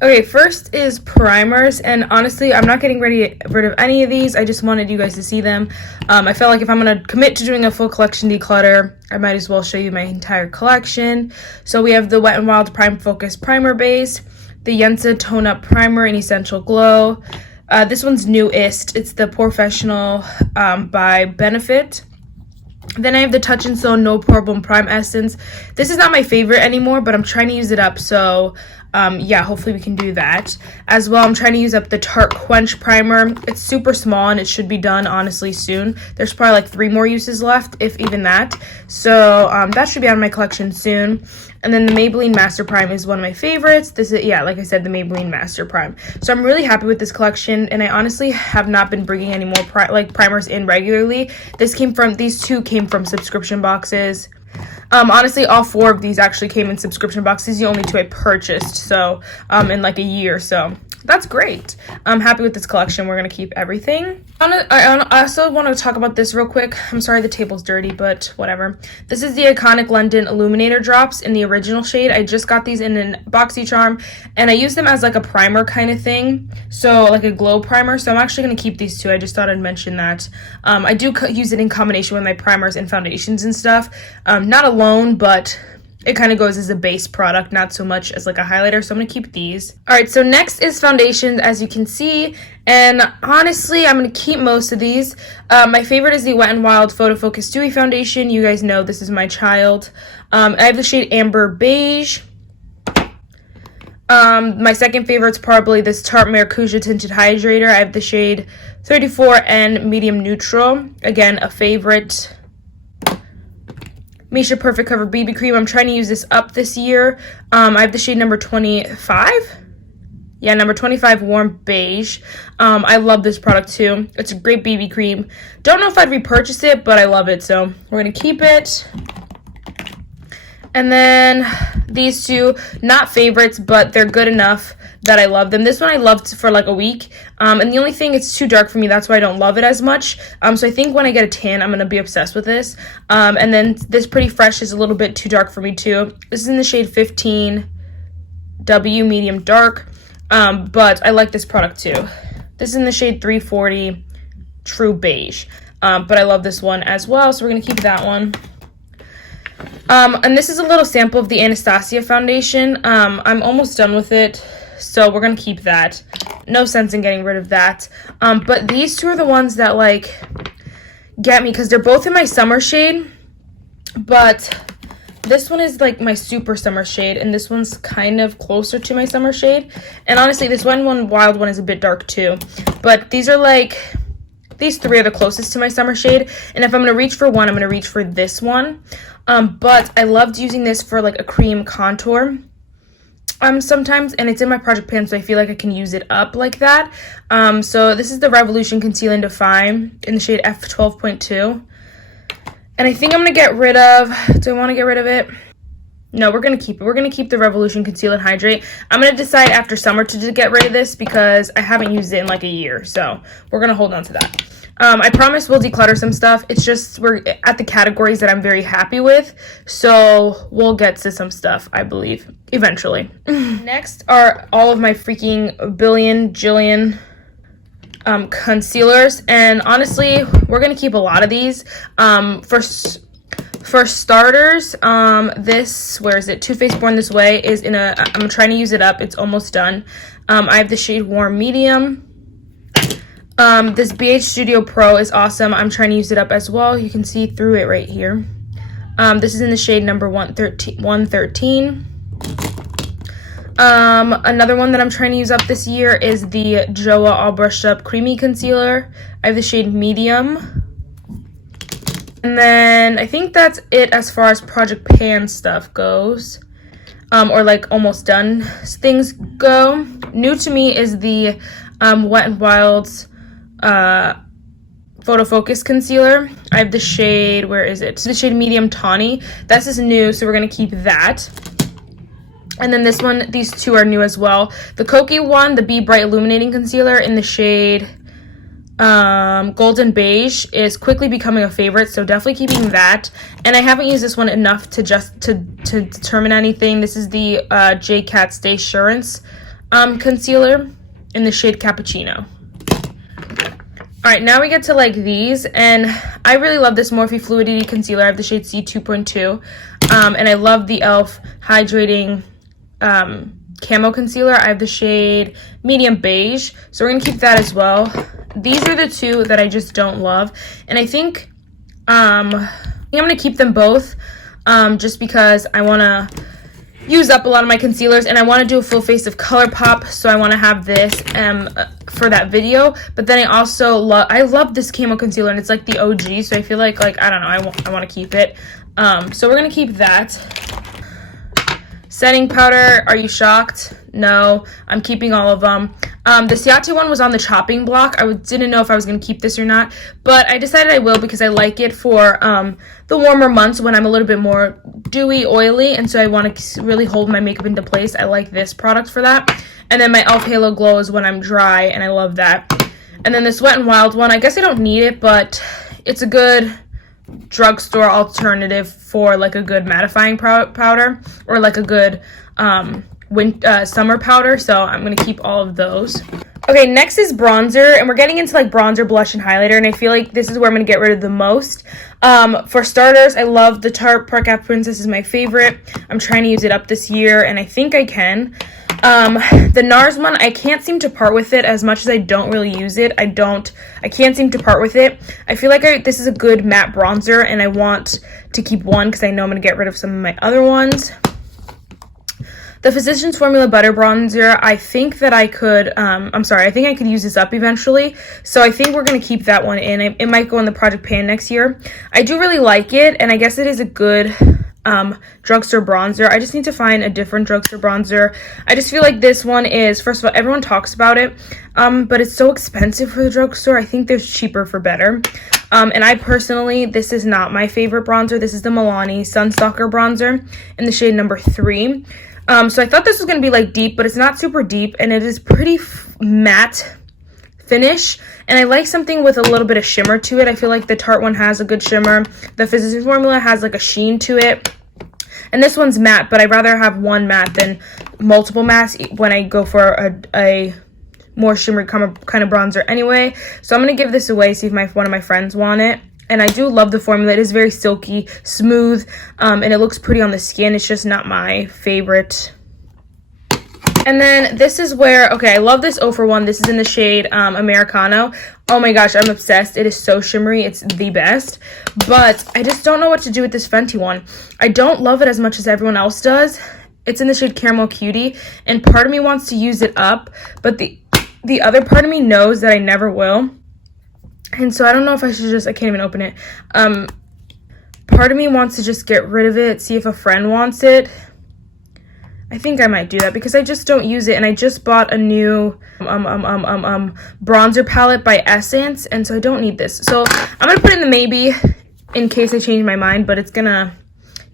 Okay, first is primers, and honestly, I'm not getting rid of any of these. I just wanted you guys to see them. I felt like if I'm going to commit to doing a full collection declutter, I might as well show you my entire collection. So we have the Wet n Wild Prime Focus Primer Base, the Yensa Tone Up Primer in Essential Glow. This one's newest. It's the Professional by Benefit. Then I have the Touch and Sew No Problem Prime Essence. This is not my favorite anymore, but I'm trying to use it up, so yeah, hopefully we can do that. As well, I'm trying to use up the Tarte Quench Primer. It's super small, and it should be done, honestly, soon. There's probably like 3 more uses left, if even that. So that should be out of my collection soon. And then the Maybelline Master Prime is one of my favorites. This is, yeah, like I said, the Maybelline Master Prime. So I'm really happy with this collection, and I honestly have not been bringing any more primers in regularly. These two came from subscription boxes. Honestly, all 4 of these actually came in subscription boxes. The only 2 I purchased, so in like a year, so that's great. I'm happy with this collection. We're gonna keep everything. I also want to talk about this real quick. I'm sorry the table's dirty, but whatever. This is the iconic London Illuminator drops in the original shade. I just got these in an BoxyCharm, and I use them as like a primer kind of thing, so like a glow primer. So I'm actually gonna keep these 2. I just thought I'd mention that. I do use it in combination with my primers and foundations and stuff. Not alone, but it kind of goes as a base product, not so much as like a highlighter, so I'm going to keep these. Alright, so next is foundations, as you can see, and honestly, I'm going to keep most of these. My favorite is the Wet n Wild Photo Focus Dewy Foundation. You guys know this is my child. I have the shade Amber Beige. My second favorite is probably this Tarte Maracuja Tinted Hydrator. I have the shade 34N Medium Neutral. Again, a favorite. Misha Perfect Cover BB Cream. I'm trying to use this up this year. I have the shade number 25. Yeah, number 25 Warm Beige. I love this product too. It's a great BB cream. Don't know if I'd repurchase it, but I love it, so we're going to keep it. And then these 2, not favorites, but they're good enough that I love them. This one I loved for like a week, and the only thing, it's too dark for me. That's why I don't love it as much. So I think when I get a tan, I'm going to be obsessed with this. And then this Pretty Fresh is a little bit too dark for me too. This is in the shade 15W Medium Dark, but I like this product too. This is in the shade 340 True Beige, but I love this one as well, so we're going to keep that one. And this is a little sample of the Anastasia foundation. I'm almost done with it, so we're gonna keep that. No sense in getting rid of that. But these 2 are the ones that like get me, because they're both in my summer shade, but this one is like my super summer shade, and this one's kind of closer to my summer shade. And honestly, this one Wild one is a bit dark too, but these are like, these 3 are the closest to my summer shade, and if I'm going to reach for one, I'm going to reach for this one. But I loved using this for like a cream contour sometimes, and it's in my project pan, so I feel like I can use it up like that. So this is the Revolution Conceal and Define in the shade F12.2. And I think I'm going to get rid of, do I want to get rid of it? No, we're going to keep it. We're going to keep the Revolution Conceal and Hydrate. I'm going to decide after summer to get rid of this because I haven't used it in like a year. So we're going to hold on to that. I promise we'll declutter some stuff. It's just we're at the categories that I'm very happy with. So we'll get to some stuff, I believe, eventually. Next are all of my freaking jillion concealers. And honestly, we're going to keep a lot of these. For starters, this, where is it? Too Faced Born This Way is in a, I'm trying to use it up. It's almost done. I have the shade Warm Medium. This BH Studio Pro is awesome. I'm trying to use it up as well. You can see through it right here. This is in the shade number 113. Another one that I'm trying to use up this year is the Joa All Brushed Up Creamy Concealer. I have the shade Medium. And then I think that's it as far as Project Pan stuff goes. Or like almost done things go. New to me is the Wet n Wild's Photo Focus Concealer. I have the shade, where is it? The shade Medium Tawny. This is new, so we're going to keep that. And then this one, these 2 are new as well. The Kokie one, the Be Bright Illuminating Concealer in the shade Golden Beige, is quickly becoming a favorite, so definitely keeping that. And I haven't used this one enough to determine anything. This is the J Cat Stay Assurance concealer in the shade Cappuccino. Alright, now we get to like these, and I really love this Morphe Fluidity Concealer. I have the shade C 2.2, and I love the e.l.f. Hydrating Camo Concealer. I have the shade Medium Beige, so we're going to keep that as well. These are the two that I just don't love, and I think I'm going to keep them both just because I want to use up a lot of my concealers, and I want to do a full face of ColourPop, so I want to have this for that video. But then I also love this Camo Concealer, and it's like the OG, so I feel like I don't know, I want to keep it. So we're going to keep that. Setting powder, are you shocked? No, I'm keeping all of them. The Ciate one was on the chopping block. I didn't know if I was going to keep this or not, but I decided I will because I like it for the warmer months when I'm a little bit more dewy, oily, and so I want to really hold my makeup into place. I like this product for that. And then my e.l.f. Halo Glow is when I'm dry, and I love that. And then this Wet n Wild one, I guess I don't need it, but it's a good drugstore alternative for like a good mattifying powder or like a good summer powder, so I'm going to keep all of those. Okay, next is bronzer, and we're getting into like bronzer, blush, and highlighter, and I feel like this is where I'm going to get rid of the most. For starters, I love the Tarte Park Ave Princess is my favorite. I'm trying to use it up this year, and I think I can. The NARS one, I can't seem to part with it as much as I don't really use it. I can't seem to part with it. I feel like this is a good matte bronzer, and I want to keep one because I know I'm going to get rid of some of my other ones. The Physicians Formula Butter Bronzer, I think that I could, I think I could use this up eventually. So I think we're going to keep that one in. It might go in the Project Pan next year. I do really like it, and I guess it is a good drugstore bronzer. I just need to find a different drugstore bronzer. I just feel like this one is, first of all, everyone talks about it, but it's so expensive for the drugstore. I think there's cheaper for better. And I personally, this is not my favorite bronzer. This is the Milani Sunstalker bronzer in the shade number 3. So I thought this was going to be like deep, but it's not super deep, and it is pretty matte finish, and I like something with a little bit of shimmer to it. I feel like the Tarte one has a good shimmer. The Physicians Formula has like a sheen to it, and this one's matte, but I'd rather have one matte than multiple mattes when I go for a more shimmery kind of bronzer anyway. So I'm going to give this away, see if one of my friends want it. And I do love the formula. It is very silky, smooth, and it looks pretty on the skin. It's just not my favorite. And then this is where, okay, I love this 0 for 1. This is in the shade Americano. Oh my gosh, I'm obsessed. It is so shimmery. It's the best. But I just don't know what to do with this Fenty one. I don't love it as much as everyone else does. It's in the shade Caramel Cutie, and part of me wants to use it up, but the other part of me knows that I never will. And so I don't know if I should I can't even open it. Part of me wants to just get rid of it, see if a friend wants it. I think I might do that because I just don't use it, and I just bought a new bronzer palette by Essence, and so I don't need this. So I'm gonna put it in the maybe in case I change my mind, but it's gonna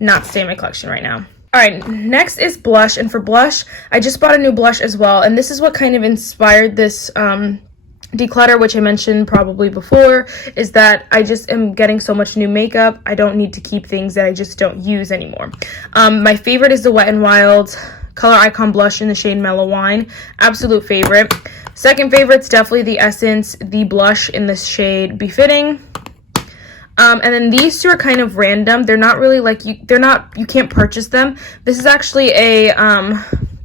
not stay in my collection right now. Alright, next is blush, and for blush, I just bought a new blush as well, and this is what kind of inspired this declutter, which I mentioned probably before, is that I just am getting so much new makeup. I don't need to keep things that I just don't use anymore. My favorite is the Wet n Wild Color Icon blush in the shade Mellow Wine. Absolute favorite. Second favorite's definitely the Essence, the blush in the shade Befitting. And then these two are kind of random. They're not really like, you can't purchase them. This is actually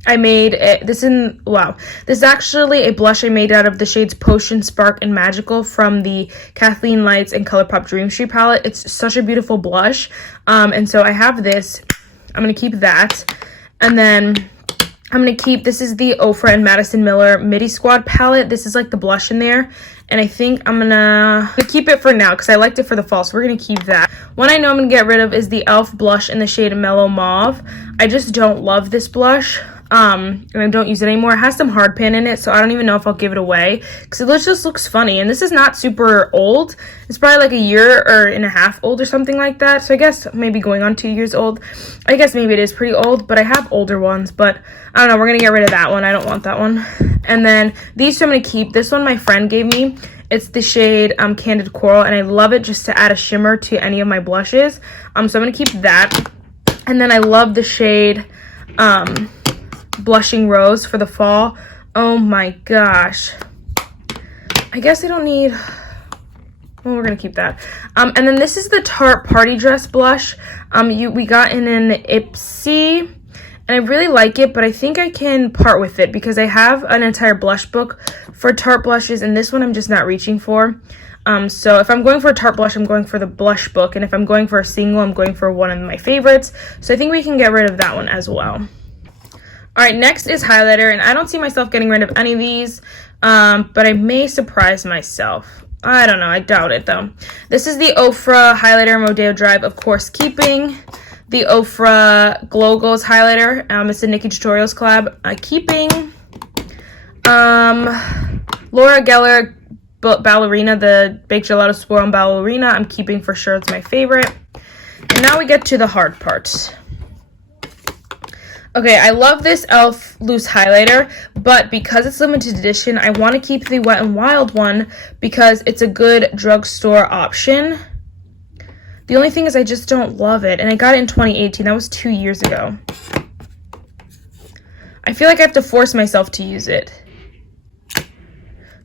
this is actually a blush I made out of the shades Potion, Spark, and Magical from the Kathleen Lights and ColourPop Dream Street palette. It's such a beautiful blush. And so I have this. I'm going to keep that. And then I'm going to keep, this is the Ofra and Madison Miller Midi Squad palette. This is like the blush in there. And I think I'm going to keep it for now because I liked it for the fall. So we're going to keep that. One I know I'm going to get rid of is the e.l.f. blush in the shade Mellow Mauve. I just don't love this blush. And I don't use it anymore. It has some hard pan in it, so I don't even know if I'll give it away because it just looks funny. And this is not super old. It's probably like a year and a half old or something like that. So I guess maybe going on 2 years old. I guess maybe it is pretty old, but I have older ones. But I don't know. We're going to get rid of that one. I don't want that one. And then these two I'm going to keep. This one my friend gave me. It's the shade Candid Coral, and I love it just to add a shimmer to any of my blushes. So I'm going to keep that. And then I love the shade Blushing Rose for the fall. Oh my gosh. I guess I don't need... Well, we're gonna keep that. And then this is the Tarte Party Dress blush. We got in an Ipsy, and I really like it, but I think I can part with it because I have an entire blush book for Tarte blushes, and this one I'm just not reaching for. So if I'm going for a Tarte blush, I'm going for the blush book, and if I'm going for a single, I'm going for one of my favorites. So I think we can get rid of that one as well. All right, next is highlighter, and I don't see myself getting rid of any of these, but I may surprise myself. I don't know. I doubt it, though. This is the Ofra Highlighter Rodeo Drive, of course, keeping. The Ofra Glow Goals Highlighter. It's a Nikki Tutorials collab. Keeping. Laura Geller Ballerina, the Baked Gelato Swirl Ballerina. I'm keeping for sure. It's my favorite. And now we get to the hard part. Okay, I love this e.l.f. loose highlighter, but because it's limited edition, I want to keep the Wet n Wild one because it's a good drugstore option. The only thing is I just don't love it, and I got it in 2018. That was 2 years ago. I feel like I have to force myself to use it.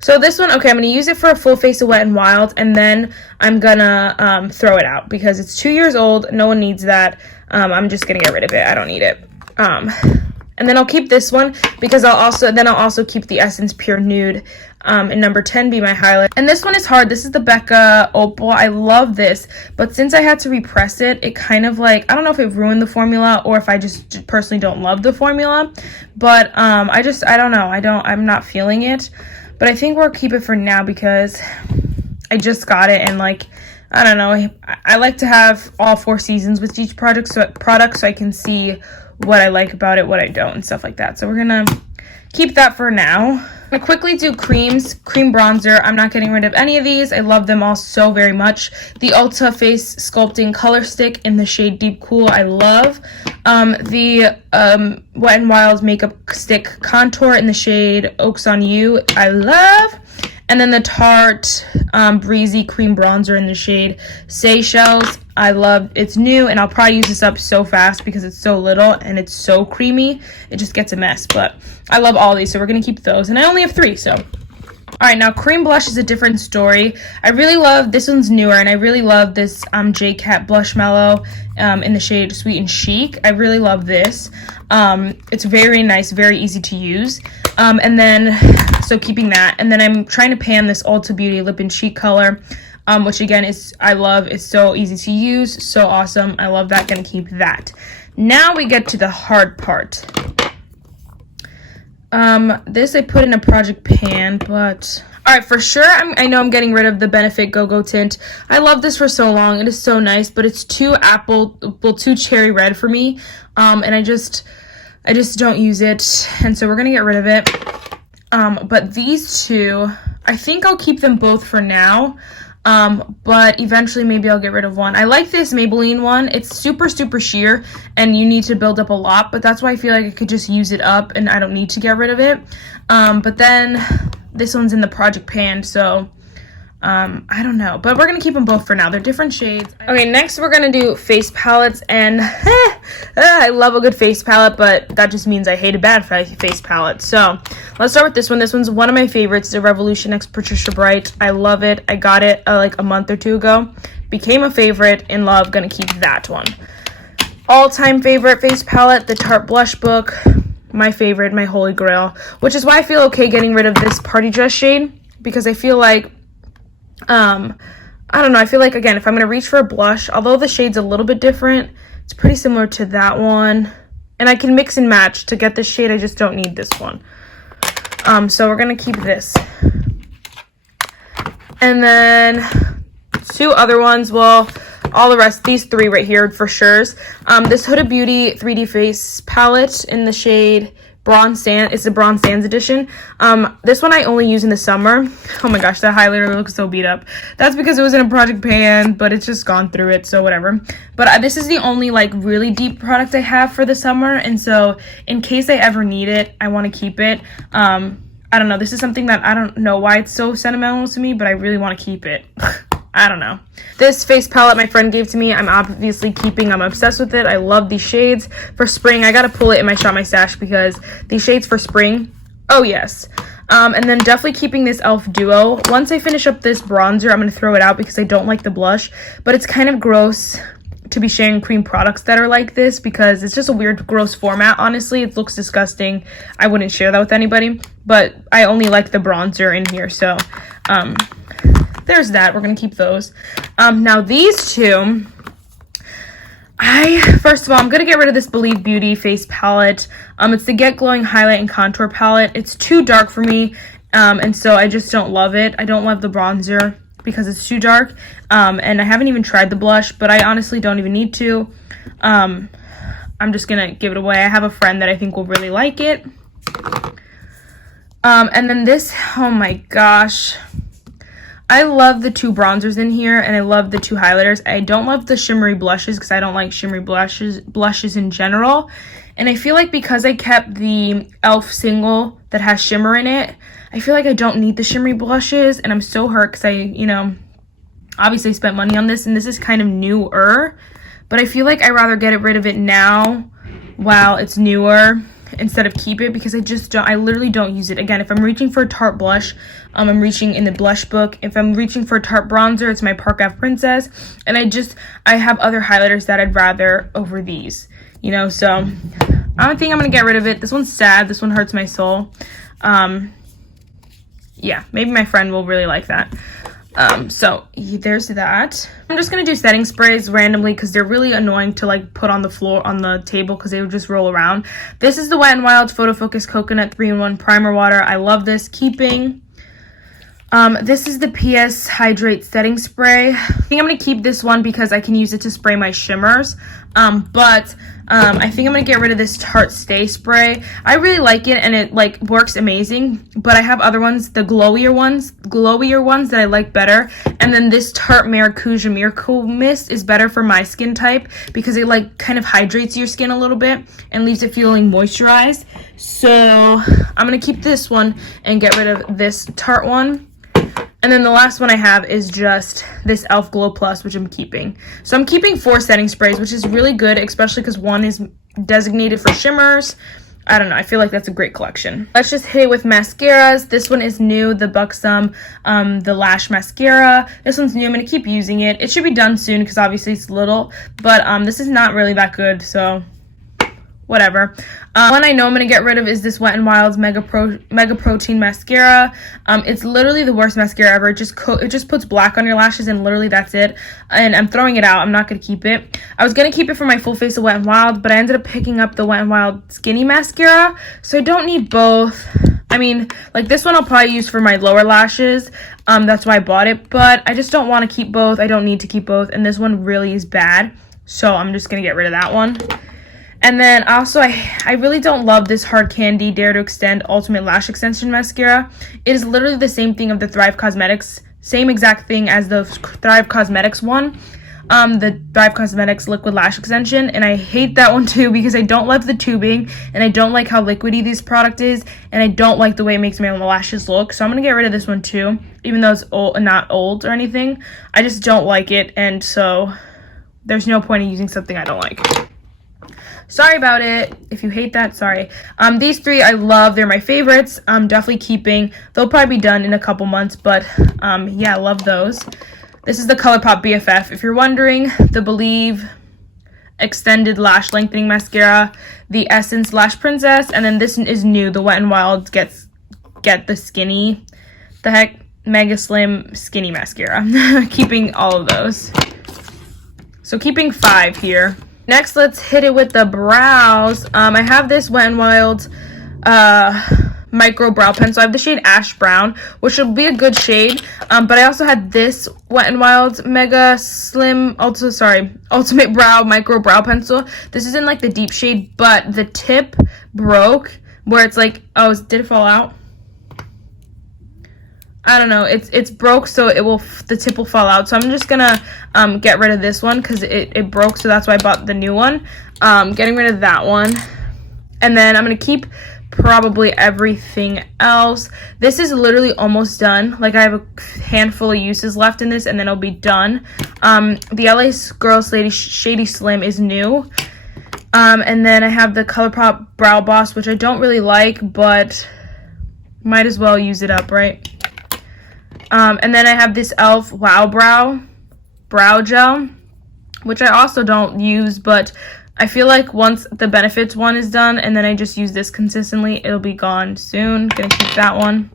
So this one, okay, I'm going to use it for a full face of Wet n Wild, and then I'm going to throw it out because it's 2 years old. No one needs that. I'm just going to get rid of it. I don't need it. And then I'll keep this one because I'll also keep the Essence Pure Nude in number 10 be my highlight. And this one is hard. This is the Becca Opal. I love this, but since I had to repress it, it kind of like, I don't know if it ruined the formula or if I just personally don't love the formula, but I don't know. I'm not feeling it, but I think we'll keep it for now because I just got it, and like, I don't know, I like to have all 4 seasons with each product so I can see what I like about it, what I don't, and stuff like that. So we're gonna keep that for now. I'm gonna quickly do creams. Cream bronzer. I'm not getting rid of any of these. I love them all so very much. The Ulta Face Sculpting Color Stick in the shade Deep Cool, I love. The Wet n Wild Makeup Stick Contour in the shade Oaks on You, I love. And then the Tarte Breezy Cream Bronzer in the shade Seychelles. I love, it's new, and I'll probably use this up so fast because it's so little and it's so creamy. It just gets a mess, but I love all these, so we're going to keep those. And I only have 3, so. All right, now cream blush is a different story. I really love, this one's newer, and I really love this J-Cat Blush Mellow in the shade Sweet and Chic. I really love this. It's very nice, very easy to use. And then, so keeping that. And then I'm trying to pan this Ulta Beauty Lip and Cheek color, which again I love. It's so easy to use, so awesome. I love that, gonna keep that. Now we get to the hard part. This I put in a project pan, but all right, for sure I know I'm getting rid of the Benefit Go-Go tint. I love this for so long. It is so nice, but it's too cherry red for me. And I just don't use it, and so we're gonna get rid of it. But these two, I think I'll keep them both for now. But eventually maybe I'll get rid of one. I like this Maybelline one. It's super sheer, and you need to build up a lot, but that's why I feel like I could just use it up and I don't need to get rid of it. But then this one's in the project pan, so I don't know, but we're gonna keep them both for now. They're different shades. Okay, next we're gonna do face palettes, and I love a good face palette, but that just means I hate a bad face palette. So let's start with this one. This one's one of my favorites, the Revolution X Patricia Bright. I love it. I got it like a month or 2 ago. Became a favorite, in love, gonna keep that one. All-time favorite face palette, the Tarte Blush Book. My favorite, my holy grail, which is why I feel okay getting rid of this Party Dress shade, because I feel like I don't know, I feel like, again, if I'm going to reach for a blush, although the shade's a little bit different, it's pretty similar to that one. And I can mix and match to get this shade, I just don't need this one. So we're going to keep this. And then 2 other ones, well, all the rest, these 3 right here for sure. This Huda Beauty 3D Face Palette in the shade Bronze Sand. It's the Bronze Sands edition. This one I only use in the summer. Oh my gosh, that highlighter looks so beat up. That's because it was in a project pan, but it's just gone through it, so whatever. But this is the only like really deep product I have for the summer, and so in case I ever need it, I want to keep it. I don't know, this is something that I don't know why it's so sentimental to me, but I really want to keep it. I don't know. This face palette my friend gave to me, I'm obviously keeping. I'm obsessed with it. I love these shades. For spring, I gotta pull it in my Shop My Stash because these shades for spring, oh yes. And then definitely keeping this e.l.f. Duo. Once I finish up this bronzer, I'm gonna throw it out because I don't like the blush, but it's kind of gross to be sharing cream products that are like this because it's just a weird, gross format. Honestly, it looks disgusting. I wouldn't share that with anybody, but I only like the bronzer in here, so there's that. We're gonna keep those. Now these two, first of all, I'm gonna get rid of this Believe Beauty face palette. It's the Get Glowing Highlight and Contour palette. It's too dark for me, and so I just don't love it. I don't love the bronzer because it's too dark, and I haven't even tried the blush, but I honestly don't even need to. I'm just gonna give it away. I have a friend that I think will really like it. And then this, oh my gosh, I love the two bronzers in here, and I love the two highlighters. I don't love the shimmery blushes because I don't like shimmery blushes in general. And I feel like because I kept the e.l.f. single that has shimmer in it, I feel like I don't need the shimmery blushes, and I'm so hurt because I, you know, obviously spent money on this, and this is kind of newer, but I feel like I'd rather get rid of it now while it's newer instead of keep it because I literally don't use it. Again, if I'm reaching for a Tarte blush, I'm reaching in the blush book. If I'm reaching for a Tarte bronzer, it's my Park Ave Princess, and I have other highlighters that I'd rather over these, you know, so I don't think I'm gonna get rid of it. This one's sad. This one hurts my soul. Yeah, maybe my friend will really like that. So there's that. I'm just gonna do setting sprays randomly because they're really annoying to like put on the floor, on the table, because they would just roll around. This is the Wet n Wild Photo Focus Coconut 3-in-1 Primer Water. I love this. Keeping. This is the PS Hydrate Setting Spray. I think I'm gonna keep this one because I can use it to spray my shimmers. I think I'm gonna get rid of this Tarte Stay Spray. I really like it, and it like works amazing, but I have other ones, the glowier ones that I like better. And then this Tarte Maracuja Miracle Mist is better for my skin type because it like kind of hydrates your skin a little bit and leaves it feeling moisturized. So I'm gonna keep this one and get rid of this Tarte one. And then the last one I have is just this e.l.f. Glow Plus, which I'm keeping. So I'm keeping 4 setting sprays, which is really good, especially because one is designated for shimmers. I don't know. I feel like that's a great collection. Let's just hit it with mascaras. This one is new, the Buxom, the Lash Mascara. This one's new. I'm going to keep using it. It should be done soon because obviously it's little, but this is not really that good, so whatever. One I know I'm gonna get rid of is this Wet n Wild's Mega Protein Mascara. It's literally the worst mascara ever. It just puts black on your lashes, and literally that's it. And I'm throwing it out. I'm not gonna keep it. I was gonna keep it for my full face of Wet n Wild, but I ended up picking up the Wet n Wild Skinny Mascara, so I don't need both. I mean, like this one I'll probably use for my lower lashes. That's why I bought it, but I just don't want to keep both. I don't need to keep both, and this one really is bad, so I'm just gonna get rid of that one. And then also, I really don't love this Hard Candy Dare to Extend Ultimate Lash Extension Mascara. It is literally the same thing of the Thrive Cosmetics, same exact thing as the Thrive Cosmetics one, the Thrive Cosmetics Liquid Lash Extension, and I hate that one too because I don't love the tubing, and I don't like how liquidy this product is, and I don't like the way it makes my lashes look, so I'm going to get rid of this one too, even though it's not old or anything. I just don't like it, and so there's no point in using something I don't like. Sorry about it. If you hate that, sorry. These 3 I love. They're my favorites. I'm definitely keeping. They'll probably be done in a couple months, but yeah, I love those. This is the ColourPop BFF. If you're wondering, the Believe Extended Lash Lengthening Mascara, the Essence Lash Princess, and then this is new, the Wet n Wild Get the Skinny, the heck, Mega Slim Skinny Mascara. Keeping all of those. So keeping 5 here. Next, let's hit it with the brows. I have this Wet n Wild micro brow pencil. I have the shade Ash Brown, which will be a good shade. But I also had this Wet n Wild Mega Slim, Ultimate Brow Micro Brow Pencil. This is in like the deep shade, but the tip broke where it's like, oh, did it fall out? I don't know, it's broke, so the tip will fall out. So I'm just gonna get rid of this one because it broke, so that's why I bought the new one. Getting rid of that one, and then I'm gonna keep probably everything else. This is literally almost done. Like, I have a handful of uses left in this, and then it'll be done. The LA Girls Shady Slim is new. And then I have the ColourPop Brow Boss, which I don't really like, but might as well use it up, right? And then I have this e.l.f. Wow Brow Gel, which I also don't use, but I feel like once the Benefits one is done and then I just use this consistently, it'll be gone soon. Gonna keep that one.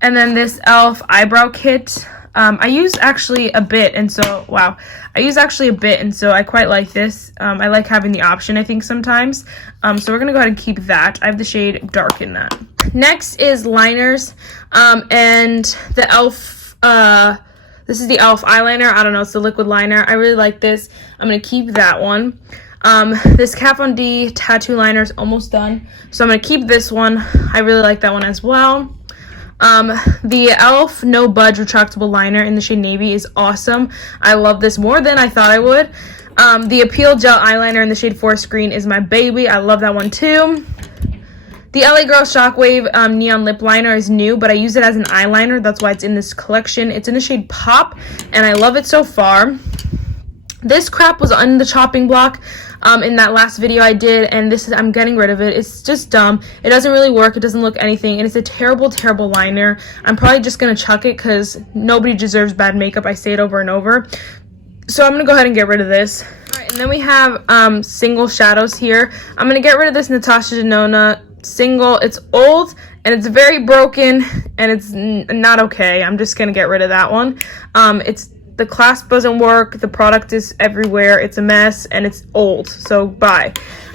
And then this e.l.f. Eyebrow Kit. I use actually a bit, and so, wow. I use actually a bit, and so I quite like this. I like having the option, I think, sometimes. So we're gonna go ahead and keep that. I have the shade Dark in that. Next is liners, and the e.l.f., this is the e.l.f. eyeliner. I don't know, it's the liquid liner. I really like this. I'm gonna keep that one. This Kat Von D tattoo liner is almost done, so I'm gonna keep this one. I really like that one as well. The e.l.f. No Budge retractable liner in the shade Navy is awesome. I love this more than I thought I would. The Appeal Gel eyeliner in the shade Forest Green is my baby. I love that one too. The LA Girl Shockwave Neon Lip Liner is new, but I use it as an eyeliner. That's why it's in this collection. It's in the shade Pop, and I love it so far. This crap was on the chopping block in that last video I did, and I'm getting rid of it. It's just dumb. It doesn't really work. It doesn't look anything, and it's a terrible, terrible liner. I'm probably just going to chuck it because nobody deserves bad makeup. I say it over and over. So I'm going to go ahead and get rid of this. All right, and then we have single shadows here. I'm going to get rid of this Natasha Denona single. It's old, and it's very broken, and it's not okay. I'm just going to get rid of that one. The clasp doesn't work, the product is everywhere, it's a mess, and it's old, so bye.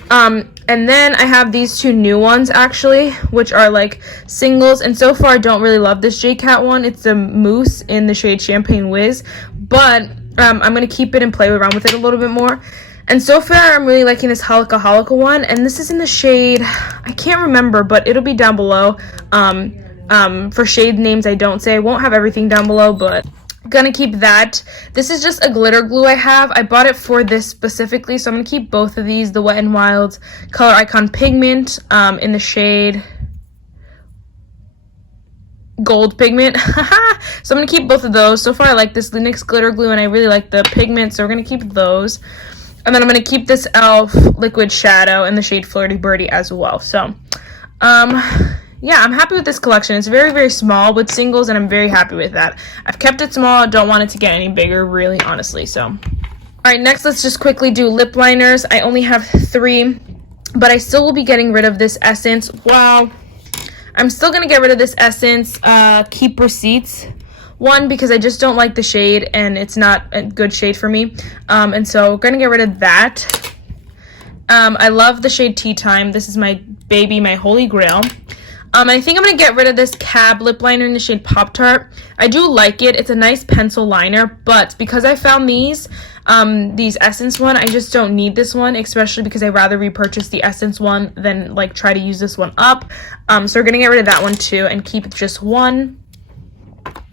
And then I have these two new ones, actually, which are like singles, and so far I don't really love this JCat one. It's a mousse in the shade Champagne Whiz, but I'm going to keep it and play around with it a little bit more. And so far I'm really liking this Halika Halika one, and this is in the shade, I can't remember, but it'll be down below. For shade names I don't say, I won't have everything down below, but gonna keep that. This is just a glitter glue I have. I bought it for this specifically, so I'm gonna keep both of these. The Wet n Wild Color Icon Pigment in the shade Gold Pigment. So I'm gonna keep both of those. So far I like this NYX glitter glue, and I really like the pigment, so we're gonna keep those. And then I'm gonna keep this e.l.f. liquid shadow in the shade Flirty Birdie as well. So yeah, I'm happy with this collection. It's very, very small with singles, and I'm very happy with that. I've kept it small. Don't want it to get any bigger, really, honestly. So, all right, next let's just quickly do lip liners. I only have 3, but I still will be getting rid of this Essence. Wow. I'm still going to get rid of this Essence Keep Receipts. One, because I just don't like the shade, and it's not a good shade for me. And so I'm going to get rid of that. I love the shade Tea Time. This is my baby, my holy grail. I think I'm going to get rid of this Cab lip liner in the shade Pop Tart. I do like it. It's a nice pencil liner, but because I found these Essence one, I just don't need this one, especially because I'd rather repurchase the Essence one than like try to use this one up. So we're going to get rid of that one too and keep just one.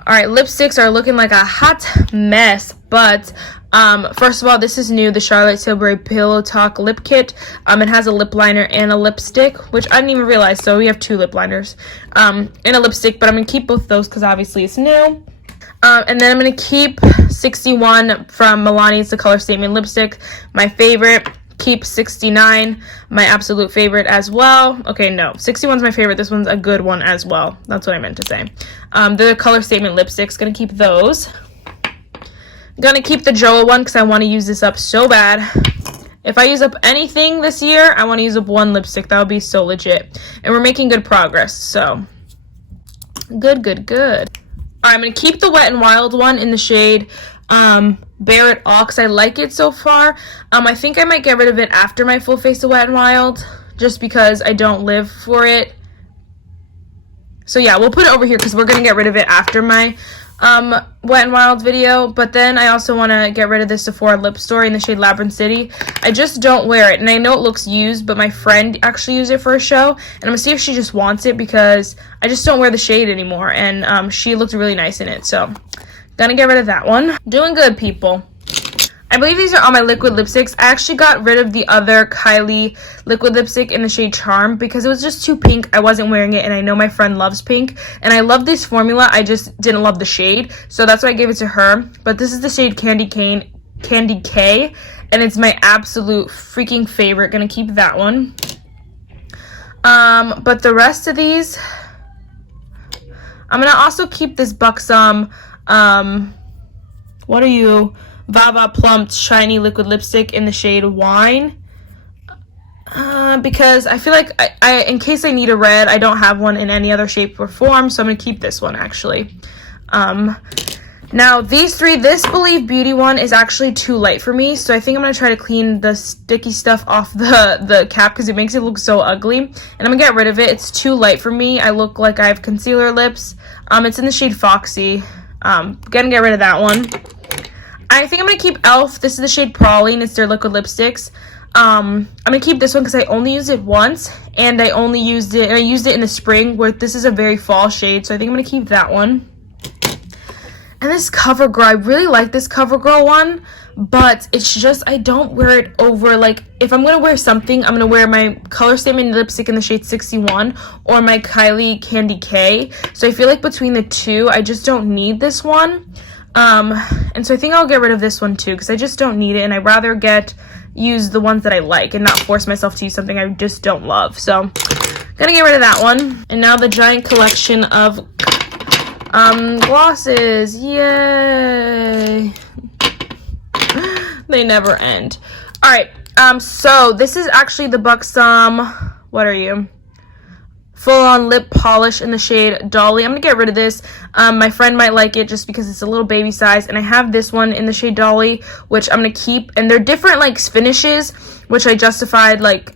Alright, lipsticks are looking like a hot mess, but first of all, this is new, the Charlotte Tilbury Pillow Talk Lip Kit. It has a lip liner and a lipstick, which I didn't even realize, so we have 2 lip liners and a lipstick, but I'm going to keep both those because obviously it's new. And then I'm going to keep 61 from Milani's The Color Statement Lipstick, my favorite. Keep 69, my absolute favorite as well. Okay, no, 61's my favorite. This one's a good one as well. That's what I meant to say. The Color Statement lipsticks, gonna keep those. Gonna keep the Joa one because I want to use this up so bad. If I use up anything this year, I want to use up 1 lipstick. That would be so legit. And we're making good progress, so good. Alright, I'm gonna keep the Wet n Wild one in the shade Bear It All because I like it so far. I think I might get rid of it after my full face of Wet n Wild, just because I don't live for it. So yeah, we'll put it over here because we're gonna get rid of it after my Wet n Wild video. But then I also want to get rid of this Sephora Lip Story in the shade Labyrinth City. I just don't wear it, and I know it looks used, but my friend actually used it for a show, and I'm gonna see if she just wants it because I just don't wear the shade anymore, and she looked really nice in it. So gonna get rid of that one. Doing good, people. I believe these are all my liquid lipsticks. I actually got rid of the other Kylie liquid lipstick in the shade Charm because it was just too pink. I wasn't wearing it, and I know my friend loves pink. And I love this formula. I just didn't love the shade. So that's why I gave it to her. But this is the shade Candy K. And it's my absolute freaking favorite. Gonna keep that one. But the rest of these, I'm gonna also keep this Buxom, what are you? Vava Plumped Shiny Liquid Lipstick in the shade Wine. Because I feel like I in case I need a red, I don't have one in any other shape or form, so I'm gonna keep this one actually. Now these three, this Believe Beauty one is actually too light for me, so I think I'm gonna try to clean the sticky stuff off the cap because it makes it look so ugly, and I'm gonna get rid of it. It's too light for me. I look like I have concealer lips. It's in the shade Foxy. Gonna get rid of that one. I think I'm gonna keep e.l.f. This is the shade Praline. It's their liquid lipsticks. I'm gonna keep this one because I only used it once, and I used it in the spring, where this is a very fall shade, so I think I'm gonna keep that one. And this CoverGirl, I really like this CoverGirl one, but it's just, I don't wear it over, like, if I'm going to wear something, I'm going to wear my Color Statement lipstick in the shade 61 or my Kylie Candy K. So I feel like between the two, I just don't need this one. And so I think I'll get rid of this one too, because I just don't need it, and I'd rather use the ones that I like and not force myself to use something I just don't love. So, gonna get rid of that one. And now the giant collection of glosses. Yay. They never end. All right, so this is actually the Buxom, what are you? Full on lip polish in the shade Dolly. I'm gonna get rid of this. My friend might like it just because it's a little baby size, and I have this one in the shade Dolly, which I'm gonna keep, and they're different like finishes, which I justified like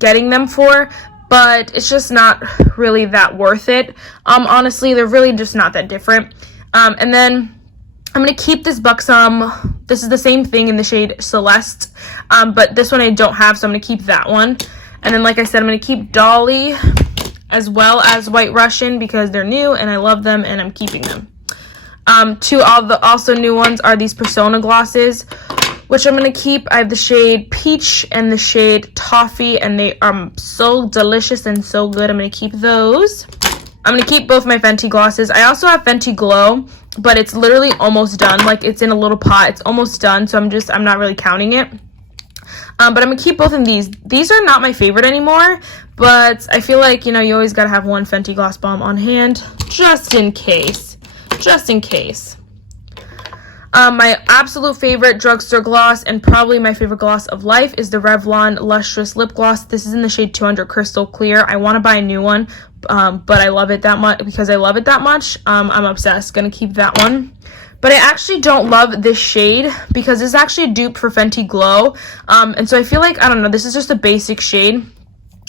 getting them for, but it's just not really that worth it. Honestly, they're really just not that different. And then I'm gonna keep this Buxom. This is the same thing in the shade Celeste, but this one I don't have, so I'm gonna keep that one. And then, like I said, I'm gonna keep Dolly as well as White Russian because they're new and I love them and I'm keeping them. Two also new ones are these Persona glosses, which I'm gonna keep. I have the shade Peach and the shade Toffee, and they are so delicious and so good. I'm gonna keep those. I'm gonna keep both my Fenty glosses. I also have Fenty Glow, but it's literally almost done. Like, it's in a little pot. It's almost done, so I'm not really counting it. But I'm gonna keep both of these. These are not my favorite anymore, but I feel like, you know, you always gotta have one Fenty Gloss Bomb on hand, just in case. Just in case. My absolute favorite drugstore gloss, and probably my favorite gloss of life, is the Revlon Lustrous Lip Gloss. This is in the shade 200 Crystal Clear. I want to buy a new one, but I love it that much. Because I love it that much, I'm obsessed. Gonna keep that one. But I actually don't love this shade because it's actually a dupe for Fenty Glow. And so I feel like, I don't know, this is just a basic shade.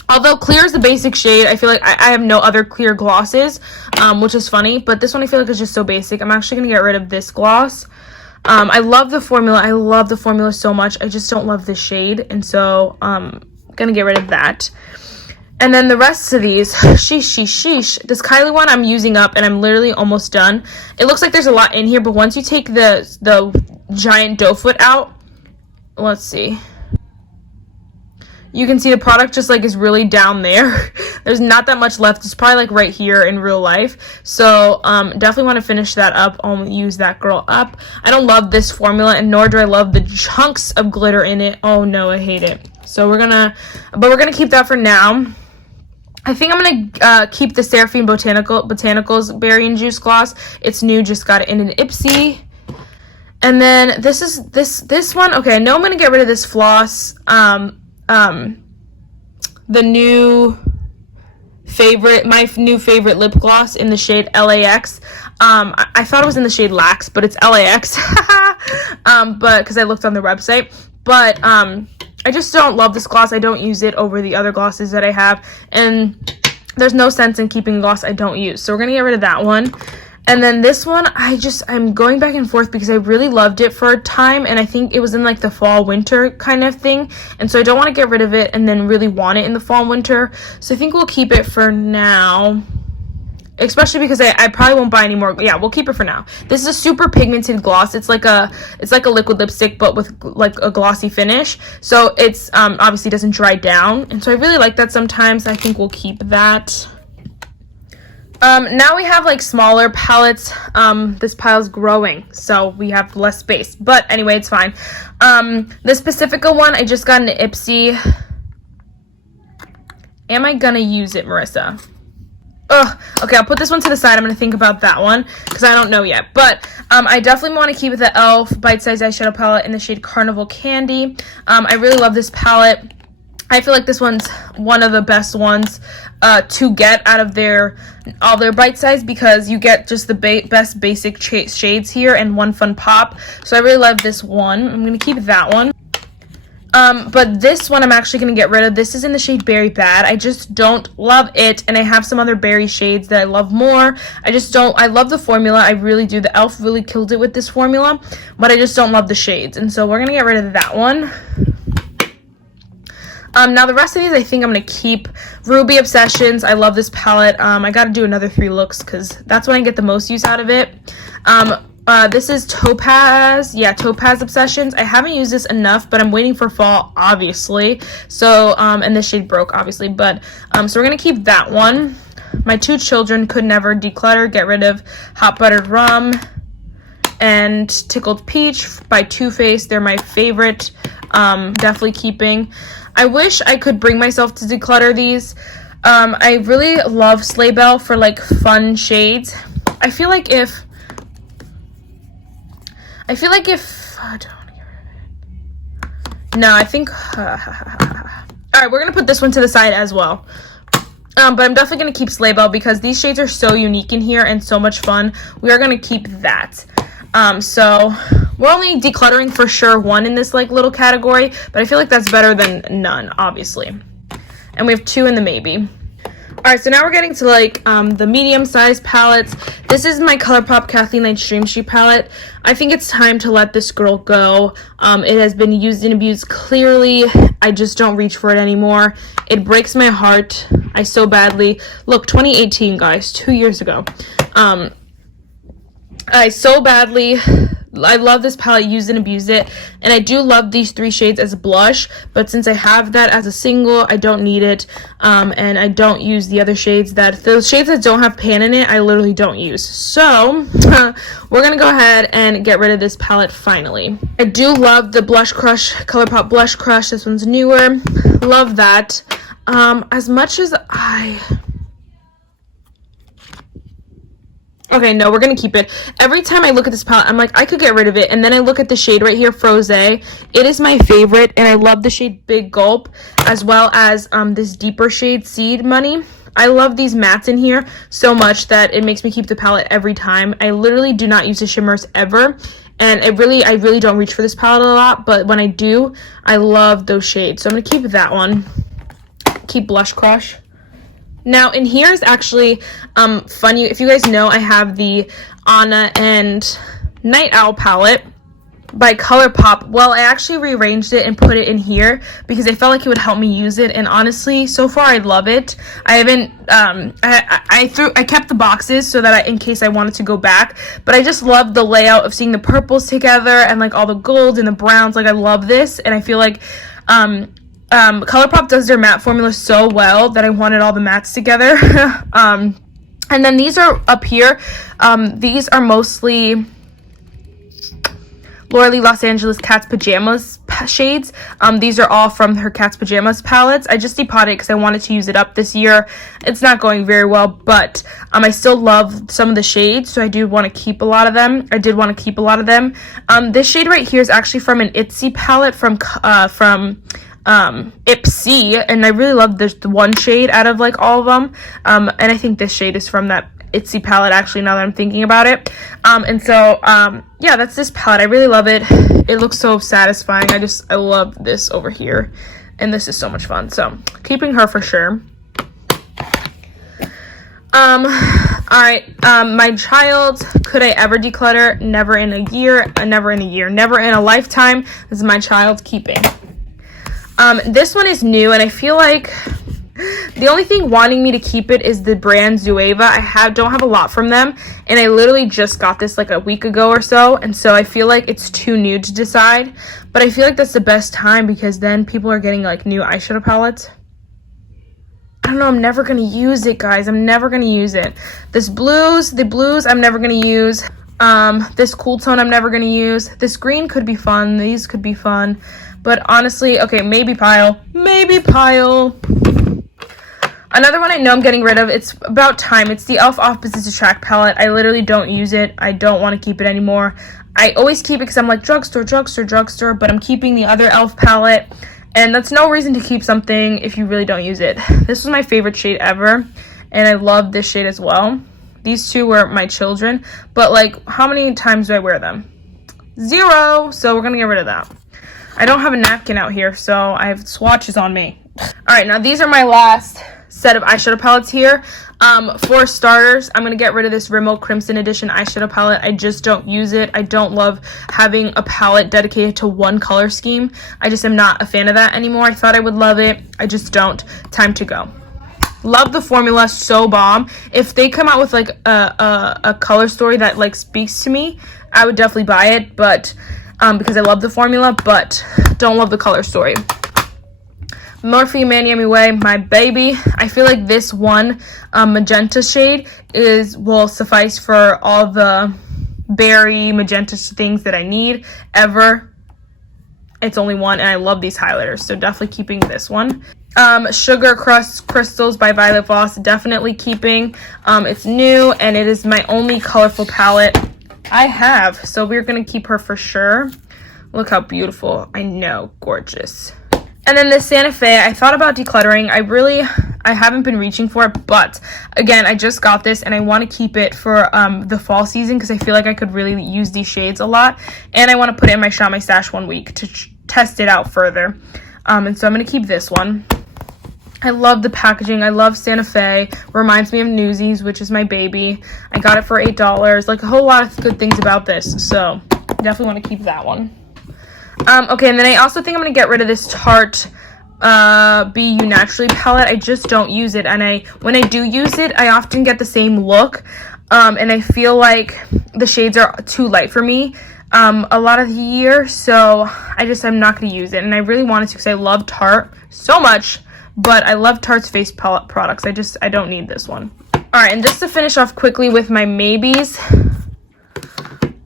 Although clear is the basic shade, I feel like I have no other clear glosses, which is funny. But this one I feel like is just so basic. I'm actually going to get rid of this gloss. I love the formula. I love the formula so much. I just don't love this shade. And so I'm going to get rid of that. And then the rest of these, sheesh. This Kylie one I'm using up, and I'm literally almost done. It looks like there's a lot in here, but once you take the giant doe foot out, let's see. You can see the product just like is really down there. There's not that much left. It's probably like right here in real life. So definitely want to finish that up. I'll use that girl up. I don't love this formula, and nor do I love the chunks of glitter in it. Oh no, I hate it. So we're gonna keep that for now. I think I'm gonna keep the Seraphine Botanicals Berry and Juice Gloss. It's new, just got it in an Ipsy. And then this is this one. Okay, I know I'm gonna get rid of this floss. My new favorite lip gloss in the shade LAX. I thought it was in the shade Lax, but it's LAX. But because I looked on their website, but I just don't love this gloss. I don't use it over the other glosses that I have, and there's no sense in keeping a gloss I don't use. So we're gonna get rid of that one. And then this one, I'm going back and forth because I really loved it for a time, and I think it was in like the fall winter kind of thing, and so I don't want to get rid of it and then really want it in the fall winter. So I think we'll keep it for now. especially because I probably won't buy any more. Yeah, we'll keep it for now. This is a super pigmented gloss. It's like a liquid lipstick, but with like a glossy finish. So it's obviously doesn't dry down, and so I really like that sometimes. I think we'll keep that. Now we have like smaller palettes. This pile's growing, so we have less space. But anyway, it's fine. This Pacifica one, I just got an Ipsy. Am I gonna use it, Marissa? Ugh. Okay, I'll put this one to the side. I'm gonna think about that one because I don't know yet. But I definitely want to keep the e.l.f. Bite Size Eyeshadow Palette in the shade Carnival Candy. I really love this palette. I feel like this one's one of the best ones to get out of all their bite size, because you get just the best basic shades here and one fun pop. So I really love this one. I'm going to keep that one. But this one I'm actually going to get rid of. This is in the shade Berry Bad. I just don't love it, and I have some other berry shades that I love more. I love the formula. I really do. The e.l.f. really killed it with this formula, but I just don't love the shades. And so we're going to get rid of that one. Now the rest of these I think I'm going to keep. Ruby Obsessions. I love this palette. I got to do another 3 looks because that's when I get the most use out of it. This is Topaz. Yeah, Topaz Obsessions. I haven't used this enough, but I'm waiting for fall, obviously. So, and this shade broke, obviously. But, so we're going to keep that one. My 2 children could never declutter. Get rid of Hot Buttered Rum and Tickled Peach by Too Faced. They're my favorite. Definitely keeping. I wish I could bring myself to declutter these. I really love Sleigh Bell for like fun shades. I feel like if I don't want to get rid of it. No, I think alright, we're gonna put this one to the side as well. But I'm definitely gonna keep Sleigh Bell because these shades are so unique in here and so much fun. We are gonna keep that. So we're only decluttering for sure 1 in this like little category, but I feel like that's better than none, obviously. And we have 2 in the maybe. Alright, so now we're getting to like the medium-sized palettes. This is my ColourPop Kathleen Light Stream Sheet palette. I think it's time to let this girl go. It has been used and abused. Clearly, I just don't reach for it anymore. It breaks my heart. I so badly. Look, 2018, guys, 2 years ago. I love this palette, use and abuse it, and I do love these 3 shades as a blush, but since I have that as a single, I don't need it, and I don't use the other shades. Those shades that don't have pan in it, I literally don't use. So, we're gonna go ahead and get rid of this palette finally. I do love the Blush Crush, ColourPop Blush Crush. This one's newer. Love that. As much as okay, no, we're going to keep it. Every time I look at this palette, I'm like, I could get rid of it. And then I look at the shade right here, Froze. It is my favorite, and I love the shade Big Gulp, as well as this deeper shade, Seed Money. I love these mattes in here so much that it makes me keep the palette every time. I literally do not use the shimmers ever, and I really don't reach for this palette a lot, but when I do, I love those shades. So I'm going to keep that one. Keep Blush Crush. Now, in here is actually funny. If you guys know, I have the Anna and Night Owl palette by ColourPop. Well, I actually rearranged it and put it in here because I felt like it would help me use it. And honestly, so far I love it. I haven't. I kept the boxes so that in case I wanted to go back. But I just love the layout of seeing the purples together and like all the gold and the browns. Like I love this, and I feel like ColourPop does their matte formula so well that I wanted all the mattes together. And then these are up here. These are mostly Laura Lee Los Angeles Cat's Pajamas shades. These are all from her Cat's Pajamas palettes. I just depotted it because I wanted to use it up this year. It's not going very well, but I still love some of the shades, so I do want to keep a lot of them. This shade right here is actually from an Ipsy palette from Ipsy, and I really love this one shade out of like all of them, and I think this shade is from that Ipsy palette, actually, now that I'm thinking about it. And so yeah, that's this palette. I really love it. It looks so satisfying. I love this over here, and this is so much fun, so keeping her for sure. All right, my child, could I ever declutter? Never in a year, never in a lifetime. This is my child keeping. This one is new, and I feel like The only thing wanting me to keep it is the brand Zoeva. I don't have a lot from them, and I literally just got this like a week ago or so, and so I feel like it's too new to decide. But I feel like that's the best time because then people are getting like new eyeshadow palettes. I don't know, I'm never gonna use it, guys. I'm never gonna use it. The blues I'm never gonna use. This cool tone I'm never gonna use. This green could be fun. These could be fun. But honestly, okay, maybe pile. Maybe pile. Another one I know I'm getting rid of, it's about time. It's the e.l.f. Opposites Attract palette. I literally don't use it. I don't want to keep it anymore. I always keep it because I'm like drugstore, but I'm keeping the other e.l.f. palette. And that's no reason to keep something if you really don't use it. This was my favorite shade ever, and I love this shade as well. These two were my children, but like, how many times do I wear them? 0, so we're gonna get rid of that. I don't have a napkin out here, so I have swatches on me. All right, now these are my last set of eyeshadow palettes here. For starters, I'm gonna get rid of this Rimmel Crimson Edition eyeshadow palette. I just don't use it. I don't love having a palette dedicated to one color scheme. I just am not a fan of that anymore. I thought I would love it. I just don't. Time to go. Love the formula, so bomb. If they come out with like a color story that like speaks to me, I would definitely buy it, but because I love the formula, but don't love the color story. Morphe Miami Way, my baby. I feel like this one magenta shade will suffice for all the berry magenta things that I need ever. It's only one, and I love these highlighters, so definitely keeping this one. Sugar Crust Crystals by Violet Voss, definitely keeping. It's new, and it is my only colorful palette I have, so we're gonna keep her for sure. Look how beautiful. I know, gorgeous. And then the Santa Fe, I thought about decluttering. I haven't been reaching for it, but again, I just got this and I want to keep it for the fall season because I feel like I could really use these shades a lot, and I want to put it in my Shop My Stash 1 week to test it out further. And so I'm going to keep this one. I love the packaging. I love Santa Fe. Reminds me of Newsies, which is my baby. I got it for $8. Like, a whole lot of good things about this, so definitely want to keep that one. Okay, and then I also think I'm going to get rid of this Tarte Be You Naturally palette. I just don't use it, and when I do use it, I often get the same look, and I feel like the shades are too light for me a lot of the year, so I'm not going to use it, and I really wanted to because I love Tarte so much, but I love Tarte's face palette products. I don't need this one. Alright, and just to finish off quickly with my maybes,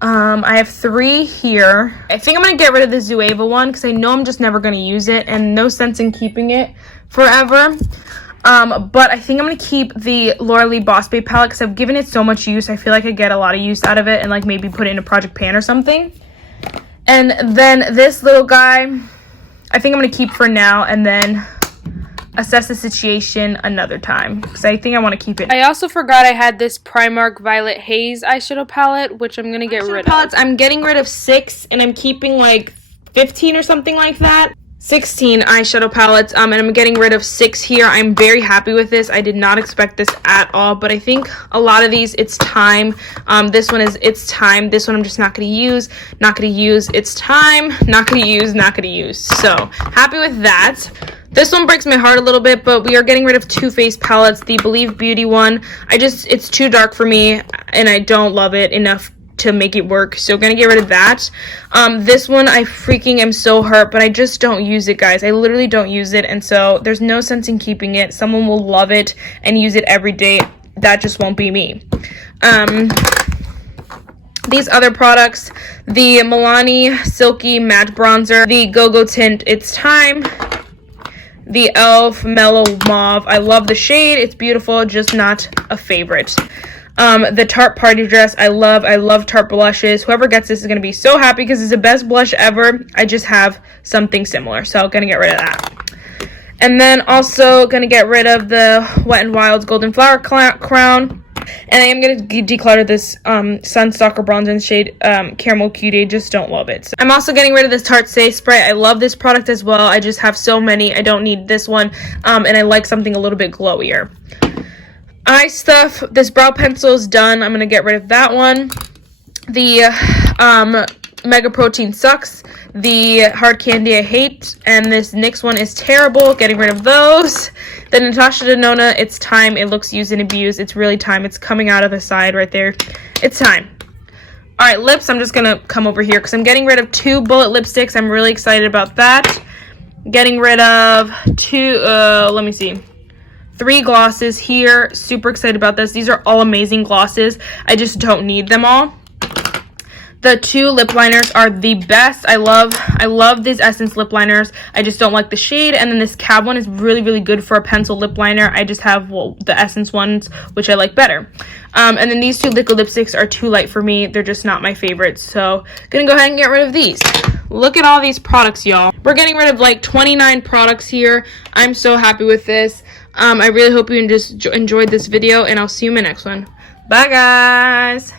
I have 3 here. I think I'm going to get rid of the Zoeva one because I know I'm just never going to use it and no sense in keeping it forever. But I think I'm going to keep the Laura Lee Boss Babe palette because I've given it so much use. I feel like I get a lot of use out of it and like maybe put it in a project pan or something. And then this little guy, I think I'm going to keep for now and then assess the situation another time because I think I want to keep it. I also forgot I had this Primark Violet Haze eyeshadow palette, which I'm gonna get rid of. I'm getting rid of 6 and I'm keeping like 15 or something like that. 16 eyeshadow palettes, and I'm getting rid of 6 here. I'm very happy with this. I did not expect this at all, but I think a lot of these, it's time. This one is it's time. This one I'm just not going to use. It's time. Not going to use. So happy with that. This one breaks my heart a little bit, but we are getting rid of Too Faced palettes. The Believe Beauty one, it's too dark for me, and I don't love it enough to make it work, so gonna get rid of that. This one I freaking am so hurt, but I just don't use it, guys. I literally don't use it, and so there's no sense in keeping it. Someone will love it and use it every day. That just won't be me. These other products, the Milani Silky Matte Bronzer, the Go-Go Tint It's Time, the e.l.f. Mellow Mauve. I love the shade. It's beautiful, just not a favorite. The Tarte Party Dress, I love Tarte blushes. Whoever gets this is going to be so happy because it's the best blush ever. I just have something similar, so I'm going to get rid of that. And then also going to get rid of the Wet n Wild's Golden Flower Crown. And I am going to declutter this Sunstalker Bronze in shade Caramel Cutie. Just don't love it. So I'm also getting rid of this Tarte Stay Spray. I love this product as well. I just have so many. I don't need this one, and I like something a little bit glowier. Eye stuff, this brow pencil is done. I'm going to get rid of that one. The Mega Protein Sucks. The Hard Candy I hate, and this NYX one is terrible. Getting rid of those. The Natasha Denona, it's time. It looks used and abused. It's really time. It's coming out of the side right there. It's time. All right, lips, I'm just gonna come over here because I'm getting rid of 2 bullet lipsticks. I'm really excited about that. Getting rid of 3 glosses here. Super excited about this. These are all amazing glosses. I just don't need them all. The 2 lip liners are the best. I love these Essence lip liners. I just don't like the shade. And then this Cab one is really, really good for a pencil lip liner. I just have the Essence ones, which I like better. And then these 2 liquid lipsticks are too light for me. They're just not my favorites. So gonna go ahead and get rid of these. Look at all these products, y'all. We're getting rid of like 29 products here. I'm so happy with this. I really hope you just enjoyed this video, and I'll see you in my next one. Bye, guys.